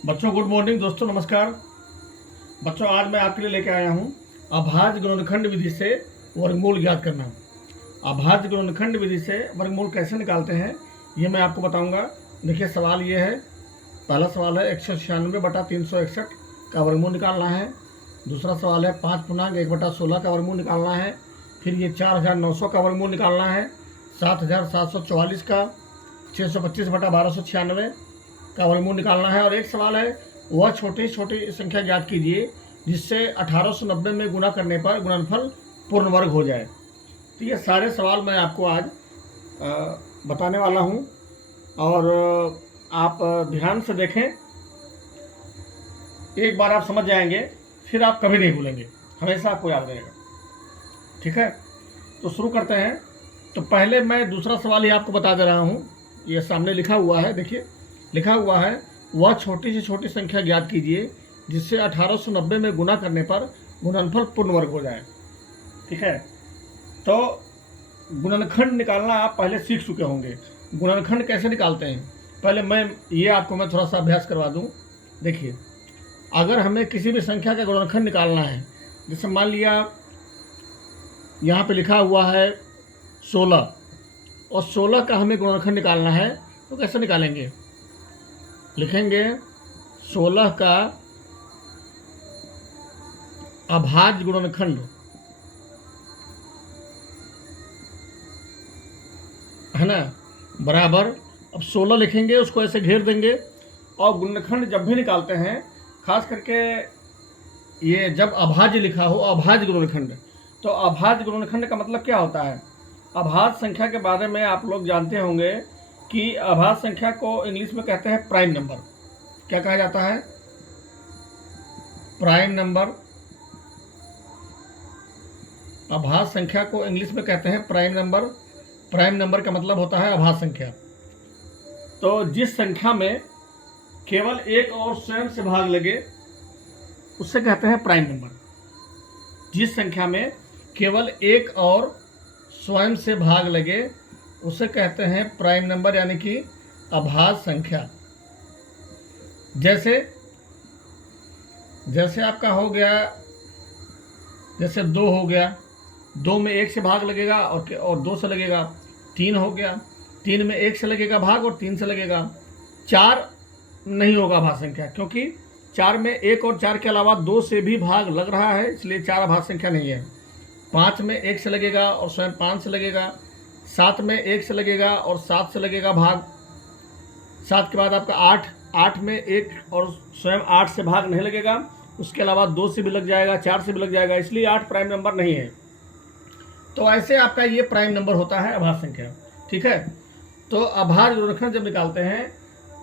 बच्चों good morning. दोस्तों नमस्कार। बच्चों आज मैं आपके लिए लेकर आया हूँ अभाज्य गुणनखंड विधि से वर्गमूल ज्ञात करना। अभाज्य गुणनखंड विधि से वर्गमूल कैसे निकालते हैं ये मैं आपको बताऊंगा। देखिए सवाल ये है, पहला सवाल है 196/361 का वर्गमूल निकालना है। दूसरा सवाल है 5×1/16 का वर्गमूल निकालना है। फिर ये 4900 का वर्गमूल निकालना है। 7744 का 625/1296 का वर्गमूल निकालना है। और एक सवाल है वह छोटी छोटी संख्या ज्ञात कीजिए जिससे 1890 में गुणा करने पर गुणनफल पूर्ण वर्ग हो जाए। तो ये सारे सवाल मैं आपको आज बताने वाला हूँ और आप ध्यान से देखें। एक बार आप समझ जाएंगे फिर आप कभी नहीं भूलेंगे, हमेशा आपको याद रहेगा। ठीक है, तो शुरू करते हैं। तो पहले मैं दूसरा सवाल ही आपको बता दे रहा हूँ। ये सामने लिखा हुआ है, देखिए लिखा हुआ है वह छोटी से छोटी संख्या ज्ञात कीजिए जिससे 1890 में गुणा करने पर गुणनफल पूर्ण वर्ग हो जाए। ठीक है, तो गुणनखंड निकालना आप पहले सीख चुके होंगे। गुणनखंड कैसे निकालते हैं पहले मैं थोड़ा सा अभ्यास करवा दूं। देखिए, अगर हमें किसी भी संख्या का गुणनखंड निकालना है, जैसे मान लिया यहाँ पे लिखा हुआ है 16 और 16 का हमें गुणनखंड निकालना है, तो कैसे निकालेंगे? लिखेंगे 16 का अभाज्य गुणनखंड है ना, बराबर। अब 16 लिखेंगे, उसको ऐसे घेर देंगे। और गुणनखंड जब भी निकालते हैं, खास करके ये जब अभाज्य लिखा हो, अभाज्य गुणनखंड, तो अभाज्य गुणनखंड का मतलब क्या होता है? अभाज्य संख्या के बारे में आप लोग जानते होंगे कि अभाज्य संख्या को इंग्लिश में कहते हैं प्राइम नंबर। क्या कहा जाता है? Prime number. अभाज्य संख्या को इंग्लिश में कहते हैं प्राइम नंबर। प्राइम नंबर का मतलब होता है अभाज्य संख्या। तो जिस संख्या में केवल एक और स्वयं से भाग लगे उससे कहते हैं प्राइम नंबर। जिस संख्या में केवल एक और स्वयं से भाग लगे उसे कहते हैं प्राइम नंबर, यानी कि अभाज्य संख्या। जैसे आपका हो गया, जैसे 2 हो गया, 2 में 1 से भाग लगेगा और 2 से लगेगा। 3 हो गया, 3 में 1 से लगेगा भाग और 3 से लगेगा। 4 नहीं होगा अभाज्य संख्या, क्योंकि 4 में 1 और 4 के अलावा 2 से भी भाग लग रहा है, इसलिए 4 अभाज्य संख्या नहीं है। 5 में 1 से लगेगा और स्वयं 5 से लगेगा। 7 में 1 से लगेगा और 7 से लगेगा भाग। 7 के बाद आपका 8 में 1 और स्वयं 8 से भाग नहीं लगेगा, उसके अलावा 2 से भी लग जाएगा, 4 से भी लग जाएगा, इसलिए 8 प्राइम नंबर नहीं है। तो ऐसे आपका ये प्राइम नंबर होता है अभाज्य संख्या। ठीक है, तो अभाज्य गुणनखंड जब निकालते हैं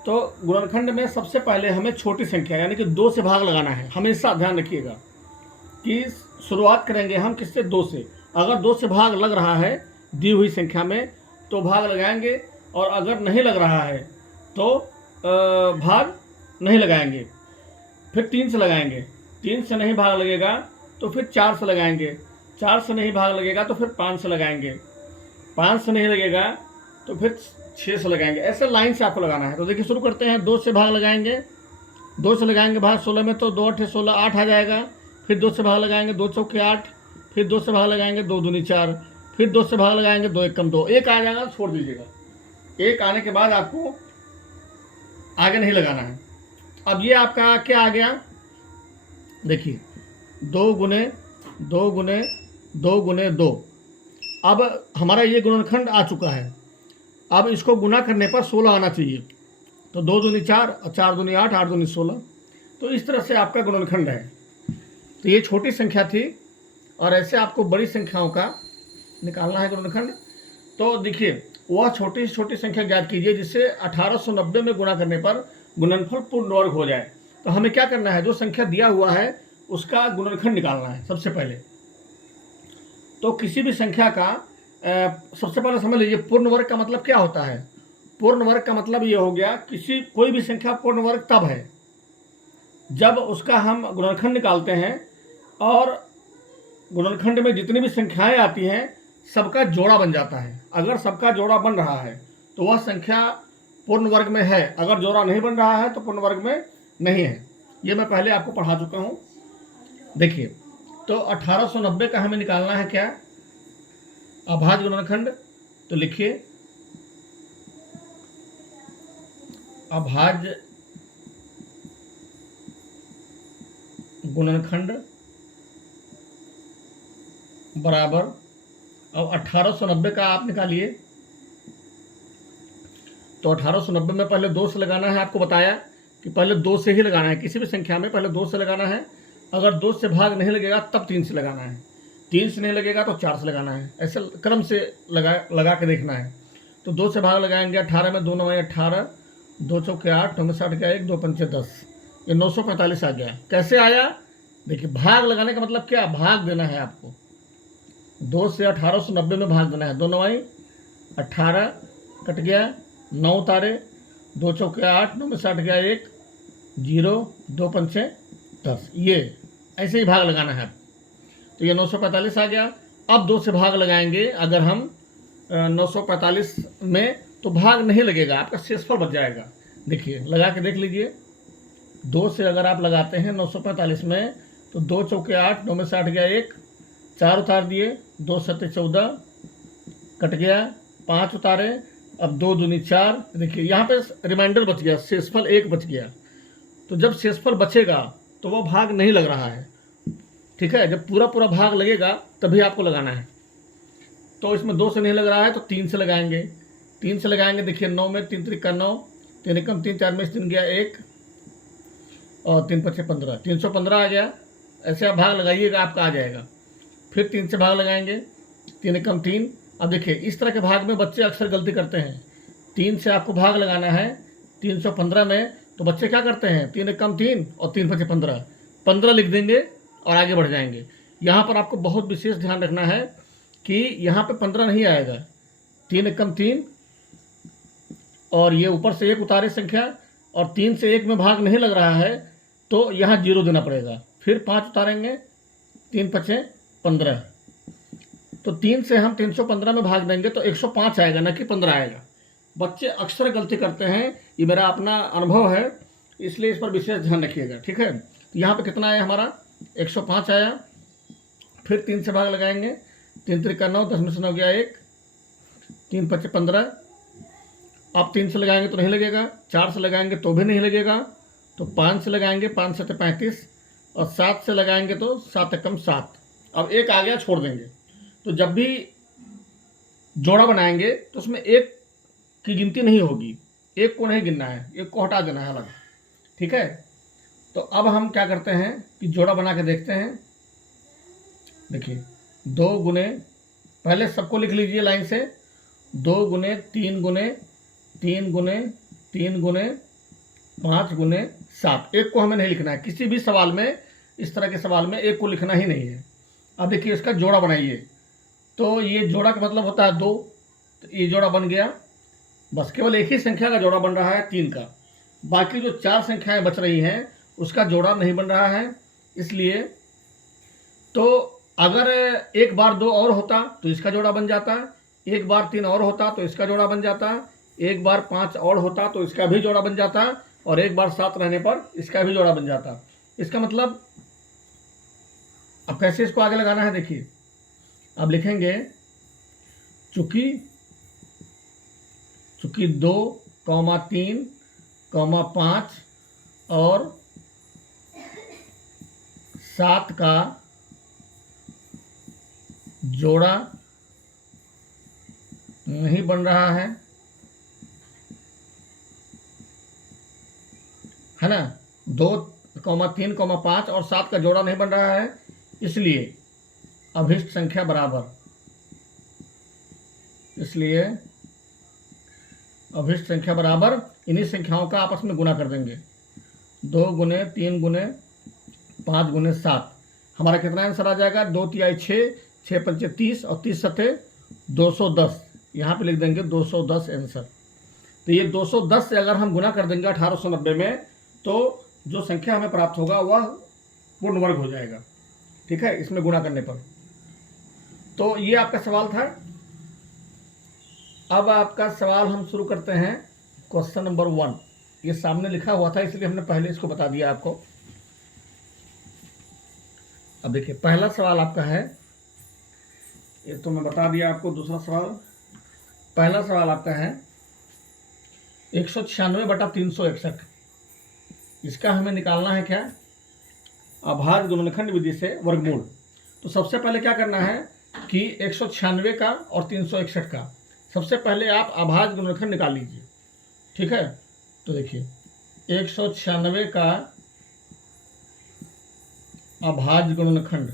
तो गुणनखंड में सबसे पहले हमें छोटी संख्या यानी कि 2 से भाग लगाना है। हमेशा ध्यान रखिएगा कि शुरुआत करेंगे हम किससे? 2 से। अगर 2 से भाग लग रहा है दी हुई संख्या में तो भाग लगाएंगे, और अगर नहीं लग रहा है तो भाग नहीं लगाएंगे। फिर 3 से लगाएंगे, 3 से नहीं भाग लगेगा तो फिर 4 से लगाएंगे, 4 से नहीं भाग लगेगा तो फिर 5 से लगाएंगे, 5 से नहीं लगेगा तो फिर 6 से लगाएंगे। ऐसे लाइन से आपको लगाना है। तो देखिए शुरू करते हैं। 2 से भाग लगाएंगे, 2 से लगाएंगे भाग 16 में, तो 2 8 16 8 आ जाएगा। फिर 2 से भाग लगाएंगे, 2 चौके 8, फिर 2 से भाग लगाएंगे, 2 दूनी 4, फिर 2 से भाग लगाएंगे, 2 एकम 2, 1 आ जाएगा, छोड़ दीजिएगा। 1 आने के बाद आपको आगे नहीं लगाना है। अब ये आपका क्या आ गया? देखिए 2 गुने 2 गुने 2 गुने 2। अब हमारा ये गुणनखंड आ चुका है। अब इसको गुना करने पर 16 आना चाहिए। तो 2 दूनी 4 और 4 दूनी 8, 8 दूनी 16। तो इस तरह से आपका गुणनखंड है। तो ये छोटी संख्या थी और ऐसे आपको बड़ी संख्याओं का निकालना है गुणनखंड। तो देखिए, वह छोटी से छोटी संख्या ज्ञात कीजिए जिससे 1890 में गुणा करने पर गुणनफल पूर्ण वर्ग हो जाए। तो हमें क्या करना है? जो संख्या दिया हुआ है उसका गुणनखंड निकालना है सबसे पहले। तो किसी भी संख्या का सबसे पहले समझ लीजिए पूर्ण वर्ग का मतलब क्या होता है। पूर्ण वर्ग का मतलब ये हो गया, कोई भी संख्या पूर्ण वर्ग तब है जब उसका हम गुणनखंड निकालते हैं और गुणनखंड में जितनी भी संख्याएं आती हैं सबका जोड़ा बन जाता है। अगर सबका जोड़ा बन रहा है तो वह संख्या पूर्ण वर्ग में है, अगर जोड़ा नहीं बन रहा है तो पूर्ण वर्ग में नहीं है, ये मैं पहले आपको पढ़ा चुका हूँ। देखिए, तो 1890 का हमें निकालना है क्या, अभाज्य गुणनखंड। तो लिखिए अभाज्य गुणनखंड बराबर, अब 1890 का आप निकालिए। तो 1890 में पहले 2 से लगाना है, आपको बताया कि पहले 2 से ही लगाना है, किसी भी संख्या में पहले 2 से लगाना है। अगर 2 से भाग नहीं लगेगा तब 3 से लगाना है, 3 से नहीं लगेगा तो 4 से लगाना है, ऐसे क्रम से लगा के देखना है। तो 2 से भाग लगाएंगे, 18 में 2 9 18, 2 चौके 8, 9 में 60 गया 1, 2 पंचे 10, ये 945 आ गया। कैसे आया, देखिए भाग लगाने का मतलब क्या, भाग देना है आपको। 2 से 1890 में भाग देना है, 2 9 18 कट गया, 9 उतारे, 2 चौके 8, 9 में 60 गया 1, 0, 2 पंचे 10, ये ऐसे ही भाग लगाना है। तो ये 945 आ गया। अब 2 से भाग लगाएंगे अगर हम 945 में, तो भाग नहीं लगेगा, आपका शेषफल बच जाएगा। देखिए लगा के देख लीजिए, 2 से अगर आप लगाते हैं 945 में, तो 2 चौके 8, 9 में 60 गया 1, 4 उतार दिए, 2 सत्ते 14 कट गया, 5 उतारे, अब 2 दूनी 4, देखिए यहाँ पे रिमाइंडर बच गया, शेषफल 1 बच गया। तो जब शेषफल बचेगा तो वो भाग नहीं लग रहा है, ठीक है। जब पूरा पूरा भाग लगेगा तभी आपको लगाना है। तो इसमें 2 से नहीं लग रहा है तो 3 से लगाएंगे, 3 से लगाएंगे। देखिए 9 में 3 त्रिका 9, 3 एकम 3, 4 में 3 गया 1, और 3 पचे 15, 315 आ गया। ऐसे आप भाग लगाइएगा, आपका आ जाएगा। फिर 3 से भाग लगाएंगे, 3 एकम 3। अब देखिए इस तरह के भाग में बच्चे अक्सर गलती करते हैं। 3 से आपको भाग लगाना है 315 में, तो बच्चे क्या करते हैं, 3 एकम 3 और 3 पचे 15, 15 लिख देंगे और आगे बढ़ जाएंगे। यहाँ पर आपको बहुत विशेष ध्यान रखना है कि यहाँ पे 15 नहीं आएगा, 3 एकम 3 और ये ऊपर से 1 उतारे संख्या, और 3 से 1 में भाग नहीं लग रहा है तो यहाँ 0 देना पड़ेगा। फिर 5 उतारेंगे, 3 पचे 15, तो 3 से हम 315 में भाग देंगे तो 105 आएगा, ना कि 15 आएगा। बच्चे अक्सर गलती करते हैं, ये मेरा अपना अनुभव है, इसलिए इस पर विशेष ध्यान रखिएगा, ठीक है। तो यहाँ पे कितना आया हमारा, 105 आया। फिर 3 से भाग लगाएंगे, 3 त्रिका 9, 10 में से 9 गया 1, 3 पचे 15। अब 3 से लगाएंगे तो नहीं लगेगा, 4 से लगाएंगे तो भी नहीं लगेगा, तो 5 से लगाएंगे, 5 सत्ते 35, और 7 से लगाएंगे तो 7 एकम 7। अब 1 आ गया, छोड़ देंगे। तो जब भी जोड़ा बनाएंगे तो उसमें 1 की गिनती नहीं होगी, 1 को नहीं गिनना है, 1 को हटा देना है अलग, ठीक है। तो अब हम क्या करते हैं कि जोड़ा बना के देखते हैं। देखिए 2 गुने, पहले सबको लिख लीजिए लाइन से, 2 गुने 3 गुने 3 गुने 3 गुने 5 गुने 7। 1 को हमें नहीं लिखना है किसी भी सवाल में, इस तरह के सवाल में 1 को लिखना ही नहीं है। अब देखिए इसका जोड़ा बनाइए, तो ये जोड़ा का मतलब होता है 2, तो ये जोड़ा बन गया। बस केवल एक ही संख्या का जोड़ा बन रहा है 3 का, बाकी जो 4 संख्याएं बच रही हैं उसका जोड़ा नहीं बन रहा है। इसलिए तो अगर 1 बार 2 और होता तो इसका जोड़ा बन जाता, 1 बार 3 और होता तो इसका जोड़ा बन जाता, 1 बार 5 और होता तो इसका भी जोड़ा बन जाता, और 1 बार 7 रहने पर इसका भी जोड़ा बन जाता। इसका मतलब अब कैसे इसको आगे लगाना है, देखिए अब लिखेंगे चूंकि 2, 3, 5 और 7 का जोड़ा नहीं बन रहा है ना, 2, 3, 5 और 7 का जोड़ा नहीं बन रहा है, इसलिए अभिष्ट संख्या बराबर, इसलिए अभिष्ट संख्या बराबर इन्हीं संख्याओं का आपस में गुना कर देंगे। 2 गुने 3 गुने 5 गुने 7, हमारा कितना आंसर आ जाएगा, 2 तिहाई 6, 6 पंचे 30 और 30 सत्ते 210। यहाँ पे लिख देंगे 210 आंसर। तो ये 210 से अगर हम गुना कर देंगे 1890 में, तो जो संख्या हमें प्राप्त होगा वह पूर्ण वर्ग हो जाएगा, ठीक है, इसमें गुना करने पर। तो ये आपका सवाल था। अब आपका सवाल हम शुरू करते हैं, क्वेश्चन नंबर 1। ये सामने लिखा हुआ था इसलिए हमने पहले इसको बता दिया आपको। अब देखिए पहला सवाल आपका है, ये तो मैं बता दिया आपको। दूसरा सवाल, पहला सवाल आपका है 196/361। इसका हमें निकालना है क्या, अभाज्य गुणनखंड विधि से वर्गमूल। तो सबसे पहले क्या करना है कि 196 का और 361 का सबसे पहले आप अभाज्य गुणनखंड निकाल लीजिए, ठीक है। तो देखिए 196 का अभाज्य गुणनखंड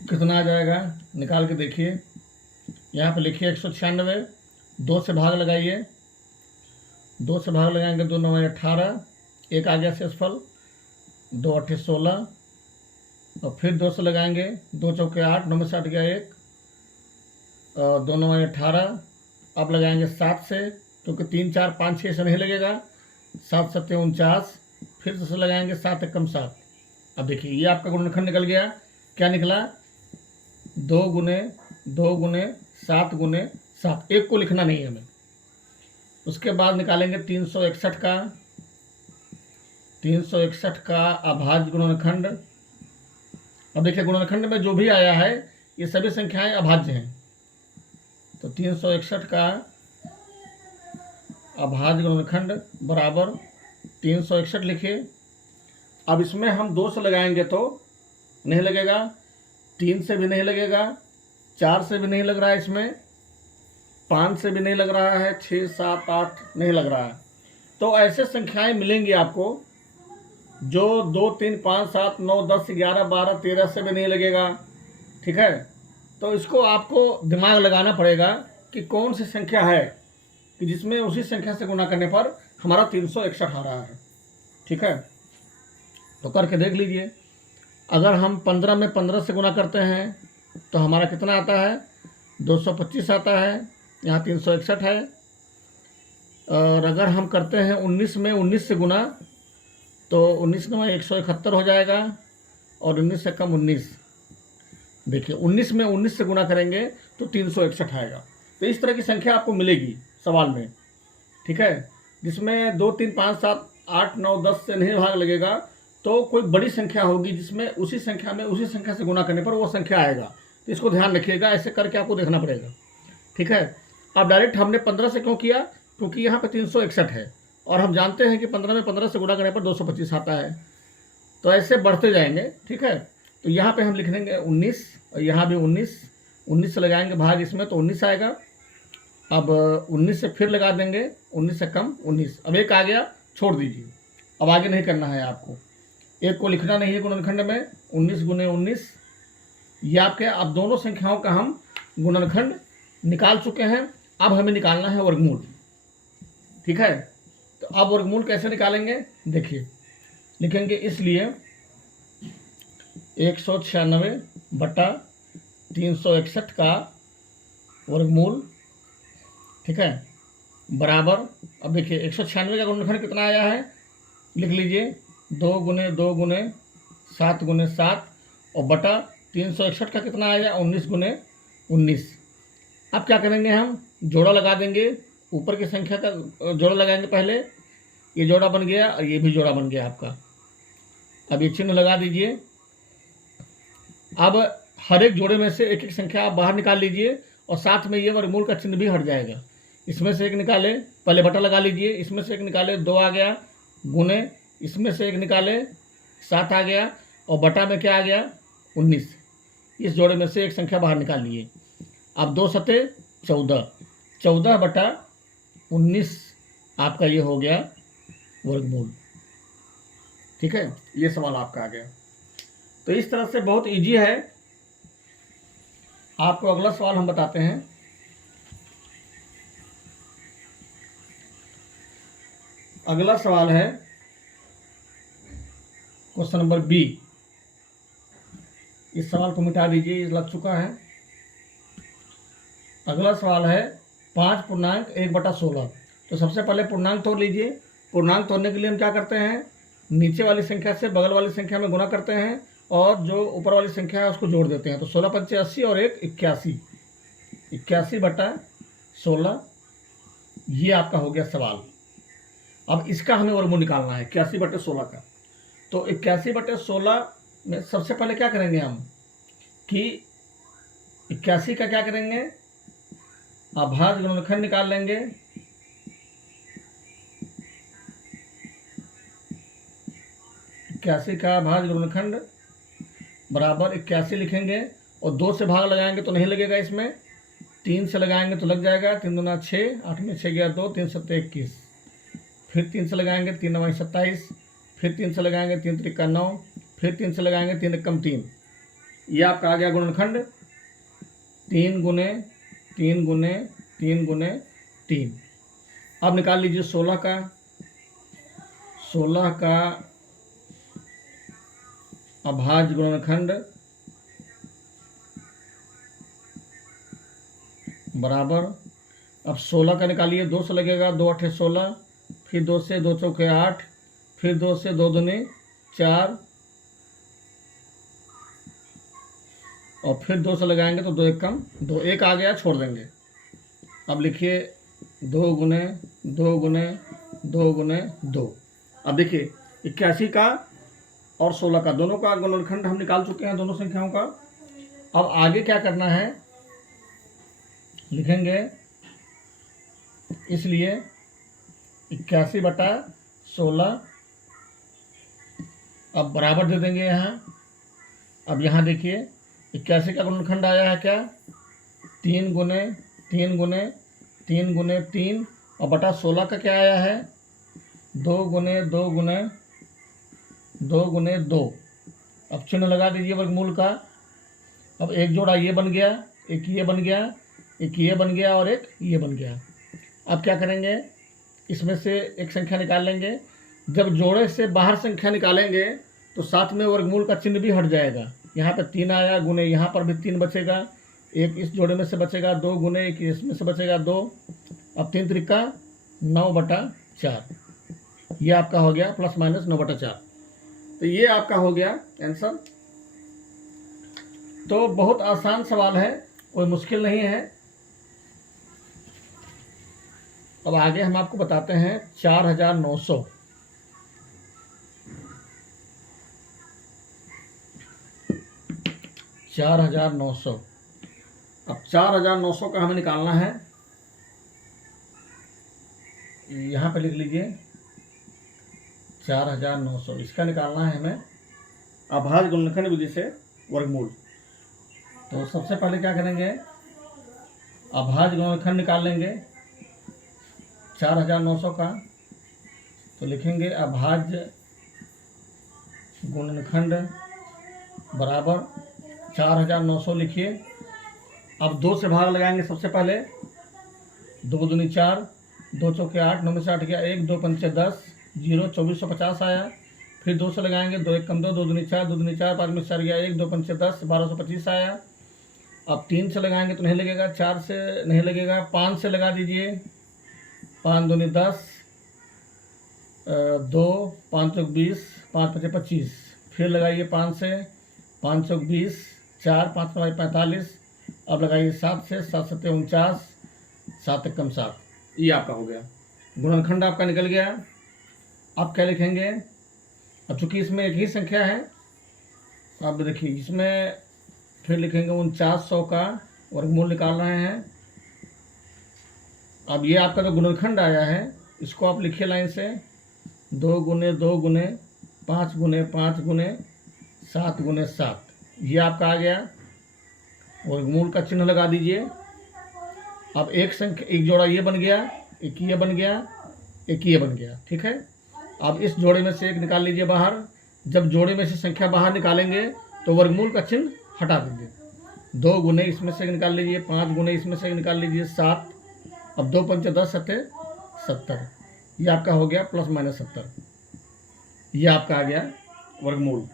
कितना आ जाएगा, निकाल के देखिए। यहाँ पे लिखिए 196, 2 से भाग लगाइए, 2 से भाग लगाएंगे 2 9 18, 1 आ गया शेषफल, 2 8 16, और फिर 2 से लगाएंगे, 2 चौके 8, 9 में से 8 गया 1, 2 9 18। अब लगाएंगे 7 से, क्योंकि 3 4 5 6 से नहीं लगेगा, 7 7 49, फिर से लगाएंगे 7 एकम 7। अब देखिए ये आपका गुणनखंड निकल गया। क्या निकला, 2 गुने 2 गुने 7 गुने 7। एक को लिखना नहीं है हमें। उसके बाद निकालेंगे 361 का, 361 का अभाज्य गुणनखंड। अब देखिए गुणनखंड में जो भी आया है ये सभी संख्याएं अभाज्य हैं। तो 361 का अभाज्य गुणनखंड बराबर 361 लिखिए। अब इसमें हम 2 से लगाएंगे तो नहीं लगेगा, 3 से भी नहीं लगेगा, 4 से भी नहीं लग रहा है, इसमें 5 से भी नहीं लग रहा है, 6 7 8 नहीं लग रहा है। तो ऐसे संख्याएं मिलेंगी आपको जो 2 3 5 7 9 10 11 12 13 से भी नहीं लगेगा, ठीक है। तो इसको आपको दिमाग लगाना पड़ेगा कि कौन सी संख्या है कि जिसमें उसी संख्या से गुना करने पर हमारा 361 आ रहा है, ठीक है। तो करके देख लीजिए। अगर हम 15 में 15 से गुना करते हैं तो हमारा कितना आता है, 225 आता है, यहाँ 361 है। और अगर हम करते हैं 19 में 19 से गुना तो 19 में 171 हो जाएगा, और 19 से कम 19। देखिए 19 में 19 से गुना करेंगे तो 361 आएगा। तो इस तरह की संख्या आपको मिलेगी सवाल में, ठीक है, जिसमें 2 3 5 7 8 9 10 से नहीं भाग लगेगा। तो कोई बड़ी संख्या होगी जिसमें उसी संख्या से गुना करने पर वो संख्या आएगा। तो इसको ध्यान रखिएगा, ऐसे करके आपको देखना पड़ेगा, ठीक है। अब डायरेक्ट हमने 15 से क्यों किया, क्योंकि यहाँ पे 361 है और हम जानते हैं कि 15 में 15 से गुणा करने पर 225 आता है। तो ऐसे बढ़ते जाएंगे, ठीक है। तो यहाँ पे हम लिख देंगे 19, और यहाँ भी 19 से लगाएंगे भाग इसमें तो 19 आएगा। अब 19 से फिर लगा देंगे, 19 से कम 19। अब एक आ गया, छोड़ दीजिए, अब आगे नहीं करना है आपको। एक को लिखना नहीं है गुणनखंड में, 19 गुने 19 ये आपके। अब दोनों संख्याओं का हम गुणनखंड निकाल चुके हैं। अब हमें निकालना है वर्गमूल, ठीक है। तो अब वर्गमूल कैसे निकालेंगे, देखिए लिखेंगे इसलिए 196/361 का वर्गमूल, ठीक है, बराबर। अब देखिए 196 का गुणनखंड कितना आया है, लिख लीजिए 2 गुने 2 गुने 7 गुने 7, और बटा 361 का कितना आएगा, 19 गुने 19। अब क्या करेंगे, हम जोड़ा लगा देंगे, ऊपर की संख्या का जोड़ा लगाएंगे पहले। ये जोड़ा बन गया और ये भी जोड़ा बन गया आपका। अब ये चिन्ह लगा दीजिए। अब हर एक जोड़े में से एक एक संख्या आप बाहर निकाल लीजिए, और साथ में ये वर्गमूल का चिन्ह भी हट जाएगा। इसमें से एक निकाले, पहले बटा लगा लीजिए, इसमें से एक निकाले 2 आ गया, गुने इसमें से एक निकाले 7 आ गया, और बटा में क्या आ गया 19। इस जोड़े में से एक संख्या बाहर निकाल लिए। अब 2 सते 14, 14/19 आपका ये हो गया वर्गमूल, ठीक है। ये सवाल आपका आ गया। तो इस तरह से बहुत इजी है। आपको अगला सवाल हम बताते हैं। अगला सवाल है क्वेश्चन नंबर बी। इस सवाल को मिटा दीजिए, ये लग चुका है। अगला सवाल है 5.1/16। तो सबसे पहले पूर्णांक तोड़ लीजिए। पूर्णांक तोड़ने के लिए हम क्या करते हैं, नीचे वाली संख्या से बगल वाली संख्या में गुणा करते हैं, और जो ऊपर वाली संख्या है उसको जोड़ देते हैं। तो 16 × 85 और 1 81, 81/16। ये आपका हो गया सवाल। अब इसका हमें वर्गमूल निकालना है 81/16 का। तो 81/16 में सबसे पहले क्या करेंगे हम कि 81 का क्या करेंगे, अभाज्य गुणनखंड निकाल लेंगे। इक्यासी का अभाज्य गुणनखंड बराबर 81 लिखेंगे और 2 से भाग लगाएंगे तो नहीं लगेगा, इसमें 3 से लगाएंगे तो लग जाएगा। 3 दूना 6, 8 में 6 गया 2, 3 7 21, फिर 3 से लगाएंगे 3 9 27, फिर 3 से लगाएंगे 3 त्रिका 9, फिर 3 से लगाएंगे 3 एकम 3। ये आपका आ गया गुणनखंड 3 गुने 3 गुने 3 गुने 3। अब निकाल लीजिए 16 का। 16 का अभाज्य गुणनखंड बराबर, अब 16 का निकालिए, 2 से लगेगा, 2 8 16, फिर 2 से 2 चौके 8, फिर 2 से 2 दूनी 4, और फिर 2 से लगाएंगे तो 2 एकम 2, 1 आ गया, छोड़ देंगे। अब लिखिए 2 गुने 2 गुने 2 गुने 2। अब देखिए 81 का और 16 का दोनों का गुणनखंड हम निकाल चुके हैं, दोनों संख्याओं का। अब आगे क्या करना है लिखेंगे, इसलिए 81/16 अब बराबर दे देंगे यहाँ। अब यहाँ देखिए 81 का गुणनखंड आया है क्या, 3 गुने 3 गुने 3 गुने 3, और बटा 16 का क्या आया है, 2 गुने 2 गुने 2 गुने 2। अब चिन्ह लगा दीजिए वर्गमूल का। अब एक जोड़ा ये बन गया, एक ये बन गया, एक ये बन गया और एक ये बन गया। अब क्या करेंगे, इसमें से एक संख्या निकाल लेंगे। जब जोड़े से बाहर संख्या निकालेंगे तो साथ में वर्गमूल का चिन्ह भी हट जाएगा। यहाँ पे 3 आया, गुने यहाँ पर भी 3 बचेगा, एक इस जोड़े में से बचेगा 2 गुने एक इसमें से बचेगा 2। अब 3 त्रिका 9/4, ये आपका हो गया प्लस माइनस 9/4। तो ये आपका हो गया आंसर। तो बहुत आसान सवाल है, कोई मुश्किल नहीं है। अब आगे हम आपको बताते हैं 4900। अब 4900 का हमें निकालना है, यहाँ पे लिख लीजिए 4900। इसका निकालना है हमें अभाज्य गुणनखंड विधि से वर्गमूल। तो सबसे पहले क्या करेंगे, अभाज्य गुणनखंड निकाल लेंगे 4900 का। तो लिखेंगे अभाज्य गुणनखंड बराबर 4900 लिखिए। अब 2 से भाग लगाएंगे सबसे पहले, 2 दूनी 4, 2 चौके 8, 9 में से 8 गया 1, 2 पंचे 10, 0, 2450 आया। फिर 2 से लगाएंगे, 2 एकम 2, 2 दूनी 4, 2 दूनी 4, 5 में से 4 गया 1, 2 पंचे 10, 1225 आया। अब 3 से लगाएंगे तो नहीं लगेगा, 4 से नहीं लगेगा, 5 से लगा दीजिए, 5 दूनी 10, 2 5 चौक 20, 5 पचे 25, फिर लगाइए 5 से, 5 चौक 20, 4 5 5 45, अब लगाइए 7 से, 7 7 49, 7 एकम 7। ये आपका हो गया, गुणनखंड आपका निकल गया। अब क्या लिखेंगे, अब चूंकि इसमें एक ही संख्या है, अब देखिए इसमें फिर लिखेंगे 4900 का वर्गमूल निकाल रहे हैं। अब ये आपका जो गुणनखंड आया है इसको आप लिखिए लाइन से, 2 गुने 2 गुने 5 गुने 5 गुने 7 गुने 7। ये आपका आ गया, वर्गमूल का चिन्ह लगा दीजिए। अब एक संख्या, एक जोड़ा ये बन गया, एक ये बन गया, एक ये बन गया, ठीक है। अब इस जोड़े में से एक निकाल लीजिए बाहर। जब जोड़े में से संख्या बाहर निकालेंगे तो वर्गमूल का चिन्ह हटा देंगे। 2 गुने इसमें से निकाल लीजिए, 5 गुने इसमें से निकाल लीजिए 7। अब 2 पंचे 10 सत्ते 70, ये आपका हो गया प्लस माइनस 70। ये आपका आ गया वर्गमूल।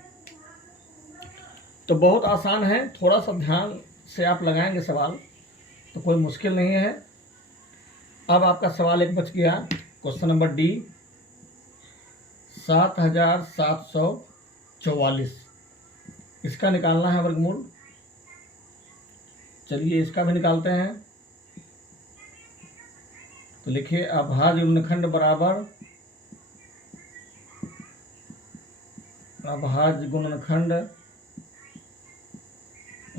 तो बहुत आसान है, थोड़ा सा ध्यान से आप लगाएंगे सवाल तो कोई मुश्किल नहीं है। अब आपका सवाल एक बच गया, क्वेश्चन नंबर डी 7744। इसका निकालना है वर्गमूल। चलिए इसका भी निकालते हैं। तो लिखिए अभाज्य गुणनखंड बराबर अभाज्य गुणनखंड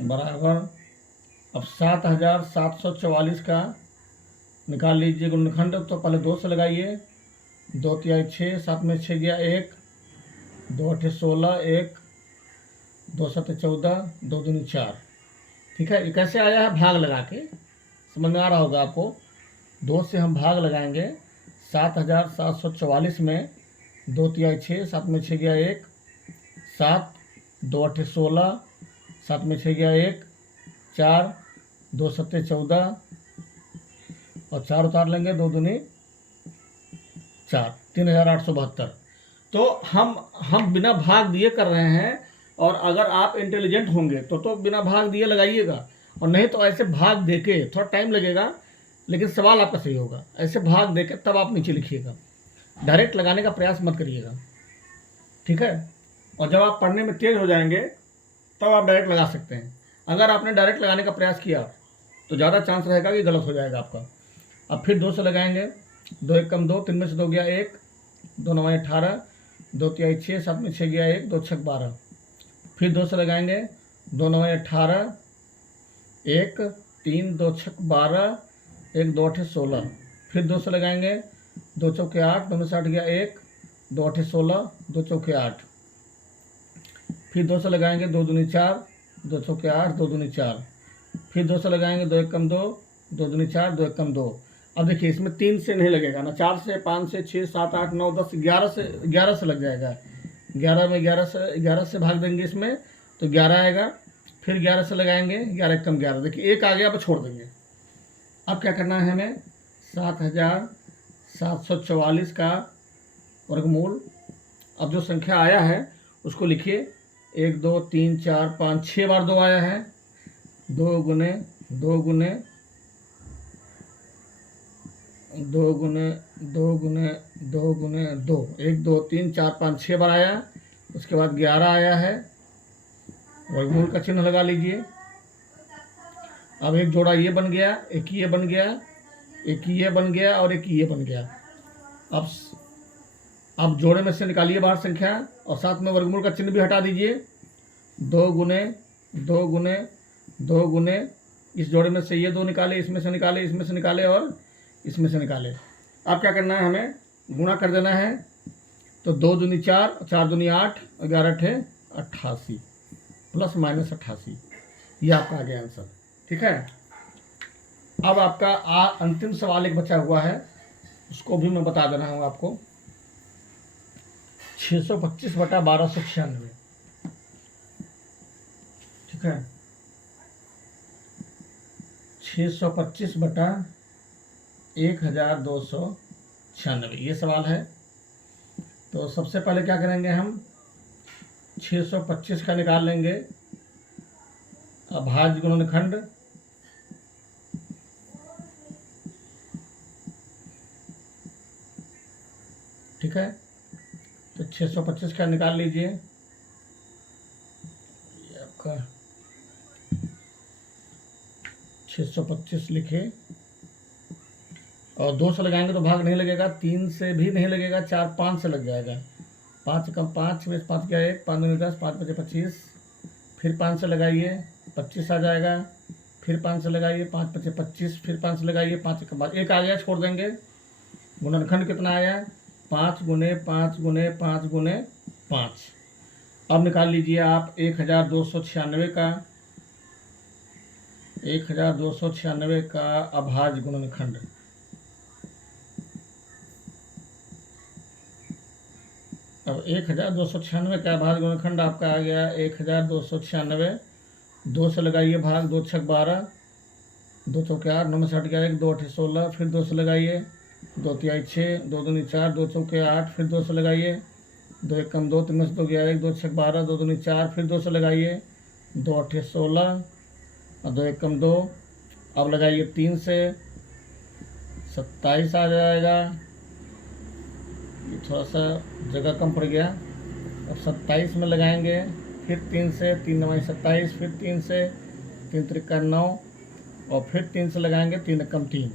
बराबर, अब 7744 का निकाल लीजिए गुणनखंड। तो पहले 2 से लगाइए, 2 तिहाई 6, 7 में 6 गया 1, 2 8 16, 1 2 7 14, 2 दूनी 4। ठीक है, ये कैसे आया है? भाग लगा के, समझ में आ रहा होगा आपको। 2 से हम भाग लगाएंगे, 7744 में 2 तिहाई 6, 7 में 6 गया 1, 7 2 8 16, 7 में 6 गया 1, 4 2 7 14 और 4 उतार लेंगे, 2 दूनी 4, 3872। तो हम बिना भाग दिए कर रहे हैं, और अगर आप इंटेलिजेंट होंगे तो बिना भाग दिए लगाइएगा, और नहीं तो ऐसे भाग देके थोड़ा टाइम लगेगा, लेकिन सवाल आपका सही होगा। ऐसे भाग देके तब आप नीचे लिखिएगा, डायरेक्ट लगाने का प्रयास मत करिएगा। ठीक है, और जब आप पढ़ने में तेज हो जाएंगे तब आप डायरेक्ट लगा सकते हैं। अगर आपने डायरेक्ट लगाने का प्रयास किया तो ज़्यादा चांस रहेगा कि गलत हो जाएगा आपका। अब फिर 2 से लगाएंगे, 2 1 कम 2, 3 में से 2 गया 1, 2 9 18, 2 तिहाई 6, 7 में 6 गया 1, 2 6 12। फिर 2 से लगाएंगे, 2 9 18, 1 3 2 6 12, 1 2 8 16। फिर 2 से लगाएंगे, 2 चौके 8, 2 में से 8 गया 1, 2 8 16, 2 चौके 8। फिर 2 से लगाएंगे, 2 दूनी 4, 2 चौके 8, 2 दूनी 4। फिर 2 से लगाएंगे, 2 1 कम 2, 2 दूनी 4, 2 1 कम 2। अब देखिए इसमें 3 से नहीं लगेगा ना, 4 से, 5 से, 6 7 8 9 10 11 से लग जाएगा। 11 में 11 से भाग देंगे इसमें तो 11 आएगा। फिर 11 से लगाएंगे, 11 1 कम 11, देखिए 1 आ गया, अब छोड़ देंगे। अब क्या करना है हमें? 7744 का वर्गमूल। अब जो संख्या आया है उसको लिखिए, 1 2 3 4 5 6 बार 2 आया है। 2 गुने 2 गुने 2 गुने 2 गुने 2 गुने 2, 1 2 3 4 5 6 बार आया। उसके बाद 11 आया है, वर्गमूल का चिन्ह लगा लीजिए। अब एक जोड़ा ये बन गया, एक ये बन गया, एक ये बन गया और एक ये बन गया। अब जोड़े में से निकालिए बाहर संख्या, और साथ में वर्गमूल का चिन्ह भी हटा दीजिए। 2 गुने 2 गुने 2 गुने, इस जोड़े में से ये 2 निकाले, इसमें से निकाले, इसमें से निकाले और इसमें से निकाले। अब क्या करना है? हमें गुणा कर देना है। तो 2 दूनी 4, 4 दूनी 8, 11 8 88, प्लस माइनस 88, ये आपका आ गया आंसर। ठीक है, अब आपका अंतिम सवाल एक बचा हुआ है, उसको भी मैं बता देना हूँ आपको। 625 बटा 1296। ठीक है, 625 बटा 1296, ये सवाल है। तो सबसे पहले क्या करेंगे हम? 625 का निकाल लेंगे अभाज्य गुणनखंड। ठीक है, तो 625 का निकाल लीजिए। ये आपका 625 लिखे, और 2 से लगाएंगे तो भाग नहीं लगेगा, 3 से भी नहीं लगेगा, 4 5 से लग जाएगा। 5 कम 5 में 5 गया 1, 5 दूनी 10, 5 बचे 25। फिर 5 से लगाइए, 25 आ जाएगा। फिर 5 से लगाइए, 5 बचे 25। फिर 5 से लगाइए, 5 के बाद 1 आ गया, छोड़ देंगे। गुणनखंड कितना आया? 5 गुने 5 गुने 5 गुने 5। अब निकाल लीजिए आप 1296 का 1296 का अभाज्य गुणनखंड। अब 1296 का अभाज्य गुणनखंड आपका आ गया 1296। 2 से लगाइए भाग, 2 6 12, 2 चौके 8, 9 में से हट गया 1, 2 8 16। फिर 2 से लगाइए, 2 तिहाई 6, 2 दूनी 4, 2 चौके 8। फिर 2 से लगाइए, 2 1 कम 2, 3 में से 2 गया 1, 2 6 12, 2 दूनी 4। फिर 2 से लगाइए, 2 8 16 और 2 1 कम 2। अब लगाइए 3 से, 27 आ जाएगा। थोड़ा सा जगह कम पड़ गया। अब 27 में लगाएंगे, फिर 3 से, 3 9 27, फिर 3 से, 3 3 9, और फिर 3 से लगाएंगे, 3 कम 3।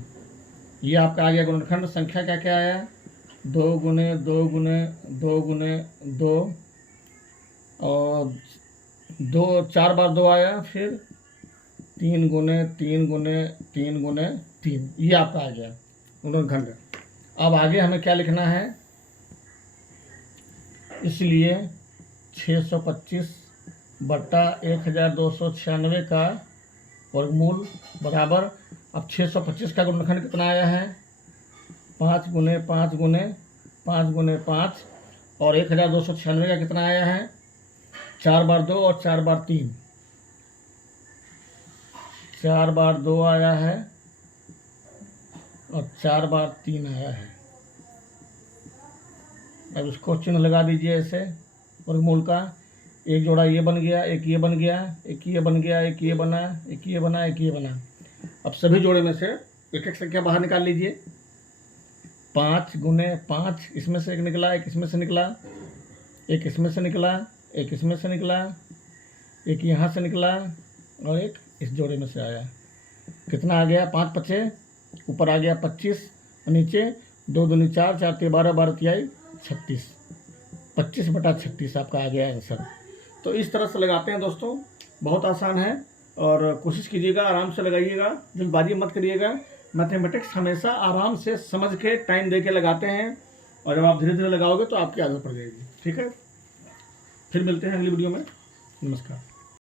ये आपका आ गया गुणनखंड। संख्या क्या क्या आया, 2 गुने 2 गुने 2 गुने 2 और 2 4 बार 2 आया, फिर 3 गुने 3 गुने 3 गुने 3, ये आपका आ गया गुणनखंड। अब आगे हमें क्या लिखना है, इसलिए 625 बट्टा 1296 का वर्गमूल बराबर, अब 625 का गुणनखंड कितना आया है, 5 गुने 5 गुने 5 गुने 5, और 1296 का कितना आया है, 4 बार 2 और 4 बार 3, 4 बार 2 आया है और 4 बार 3 आया है। अब इसको चिन्ह लगा दीजिए ऐसे वर्गमूल का, एक जोड़ा ये बन गया, एक ये बन गया, एक ये बन गया, एक ये बना, एक ये बना, एक ये बना। अब सभी जोड़े में से एक एक संख्या बाहर निकाल लीजिए। 5 गुने 5, इसमें से एक निकला, एक इसमें से निकला, एक इसमें से निकला, एक इसमें से निकला, एक यहाँ से निकला और एक इस जोड़े में से आया। कितना आ गया, 5 पचे, ऊपर आ गया 25 और नीचे 2 दूनी 4, 4 ते 12, 12 तिहाई 36, 25 बटा 36 आपका आ गया आंसर। तो इस तरह से लगाते हैं दोस्तों, बहुत आसान है और कोशिश कीजिएगा, आराम से लगाइएगा, जल्दबाजी मत करिएगा। मैथमेटिक्स हमेशा आराम से समझ के टाइम दे के लगाते हैं और जब आप धीरे धीरे लगाओगे तो आपकी आदत पड़ जाएगी। ठीक है, फिर मिलते हैं अगली वीडियो में। नमस्कार।